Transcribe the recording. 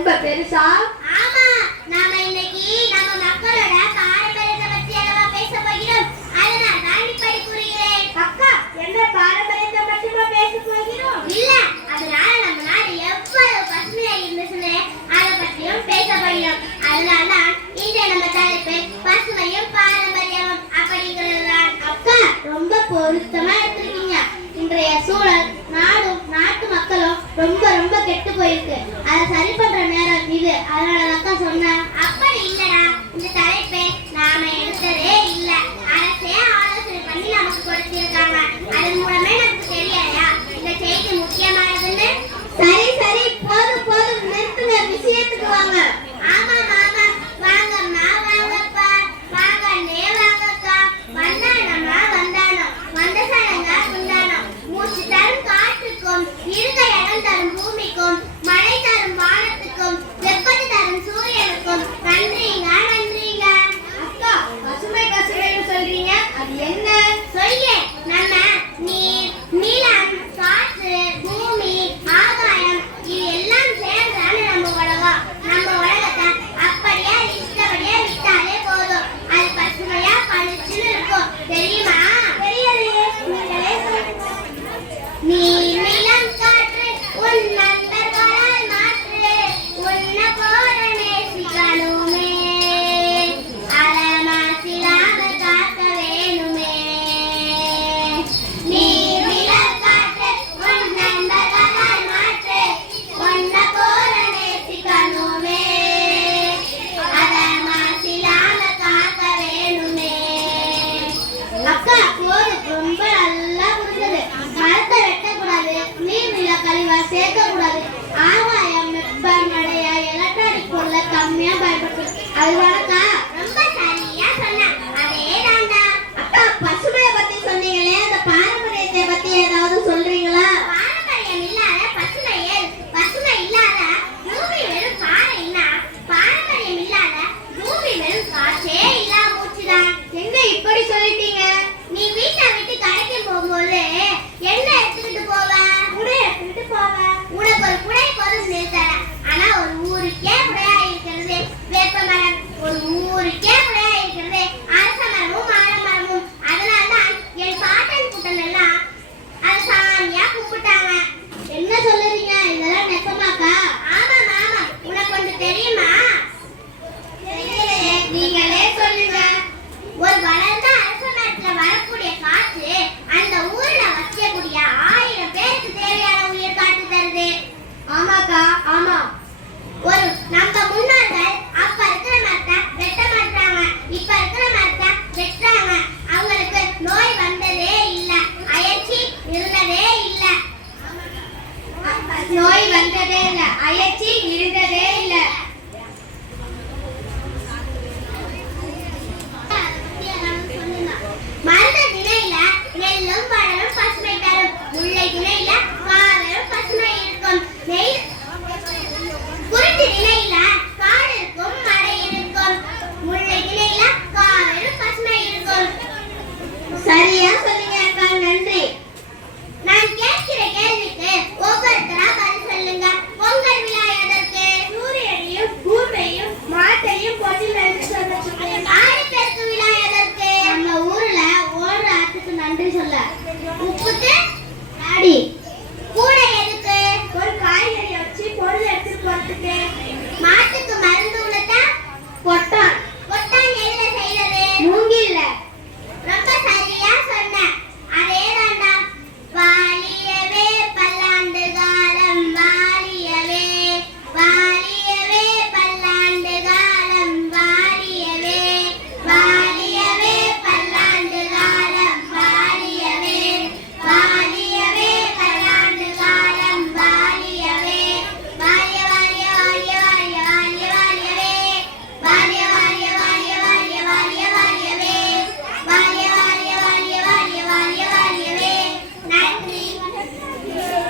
ரொம்ப பெருசா? ஆமா, நாம இன்னைக்கு நம்ம மக்களோட பாரம்பரியத்தை பத்தி அல்லவா பேச போகிறோம். அதனால் தான் இப்படி கூறுகிறேன். அக்கா, என்ன பாரம்பரியத்தை மட்டுமா பேச போகிறோம்? இல்ல, அதனால நம்ம நாடு எவ்வளவு பசுமையா இருந்துச்சுன்னு அதை பற்றியும் பேச போகிறோம். அதனால்தான் இன்றைய நம்ம தலைப்பு பசுமையும் பாரம்பரியமும் அப்படிங்கிறதுதான். அக்கா, ரொம்ப பொருத்தமா எடுத்திருக்கீங்க. இன்றைய சூழல் நாடும் நாட்டு மக்களும் ரொம்ப ரொம்ப கெட்டு போயிருக்கு. அதை சரி பண்ற நேரம் இது. அதனால அக்கா சொன்னேன். அப்படி இல்லடா, இந்த தலைப்பை நாம எடுத்ததே இல்ல, அரசே ஆலோசனை பண்ணி நமக்கு கொடுத்திருக்காங்க. அதன் மூலமே நமக்கு தெரியாதா இந்த செய்தி முக்கியமானதுன்னு? சரி சரி, போதும் போதும், நிறுத்துங்க, விஷயத்துக்கு வாங்க. ஆமா மாமா, வாங்கம்மா, வாங்கப்பா, வாங்கண்ணே, வாங்கக்கா. வந்தானம்மா, வந்தானோ, வந்த சடங்கா குந்தானோ. மூச்சு தரும் காற்றுக்கும், இருக்க இடம் தரும் பூமிக்கும், மழை தரும் வானத்துக்கும், வெப்பத்தை தரும் சூரியனுக்கும் நன்றிங்க, நன்றிங்க. அக்கா, பசுமை பசுமைன்னு சொல்றீங்க, அது என்ன? சொல்லியே, நம்ம நீர், நிலம், காற்று, பூமி, ஆகாயம் இது எல்லாம் சேர்ந்தானே நம்ம உலகம். நம்ம உலகத்தை அப்படியே இஷ்டப்படியே விட்டாலே போதும், அது பசுமையா பளிச்சுன்னு இருக்கும். தெரியுமா? தெரியலையே, நீங்களே சொல்லுங்க. நீர், நிலம், காற்று உன் நண்பர்களால் மாற்று, உன்னை போல நேசிக்கணுமே, அலமாசிலாம காக்க வேணுமே. நீர், நிலம், காற்று உன் நண்பர்களால் மாற்று, உன்னை போல நேசிக்கணுமே, அலமாசிலாம காக்க வேணுமே. அக்கா, போதும், ரொம்ப நல்லா புரிஞ்சது. மரத்தை வெட்டக்கூடாது, நீர் நில கழிவா சேர்க்கக்கூடாது, ஆகாயம் வெப்பம் அடைய எலக்ட்ரானிக் பொருளை கம்மியா பயன்படுத்தணும். அதுதான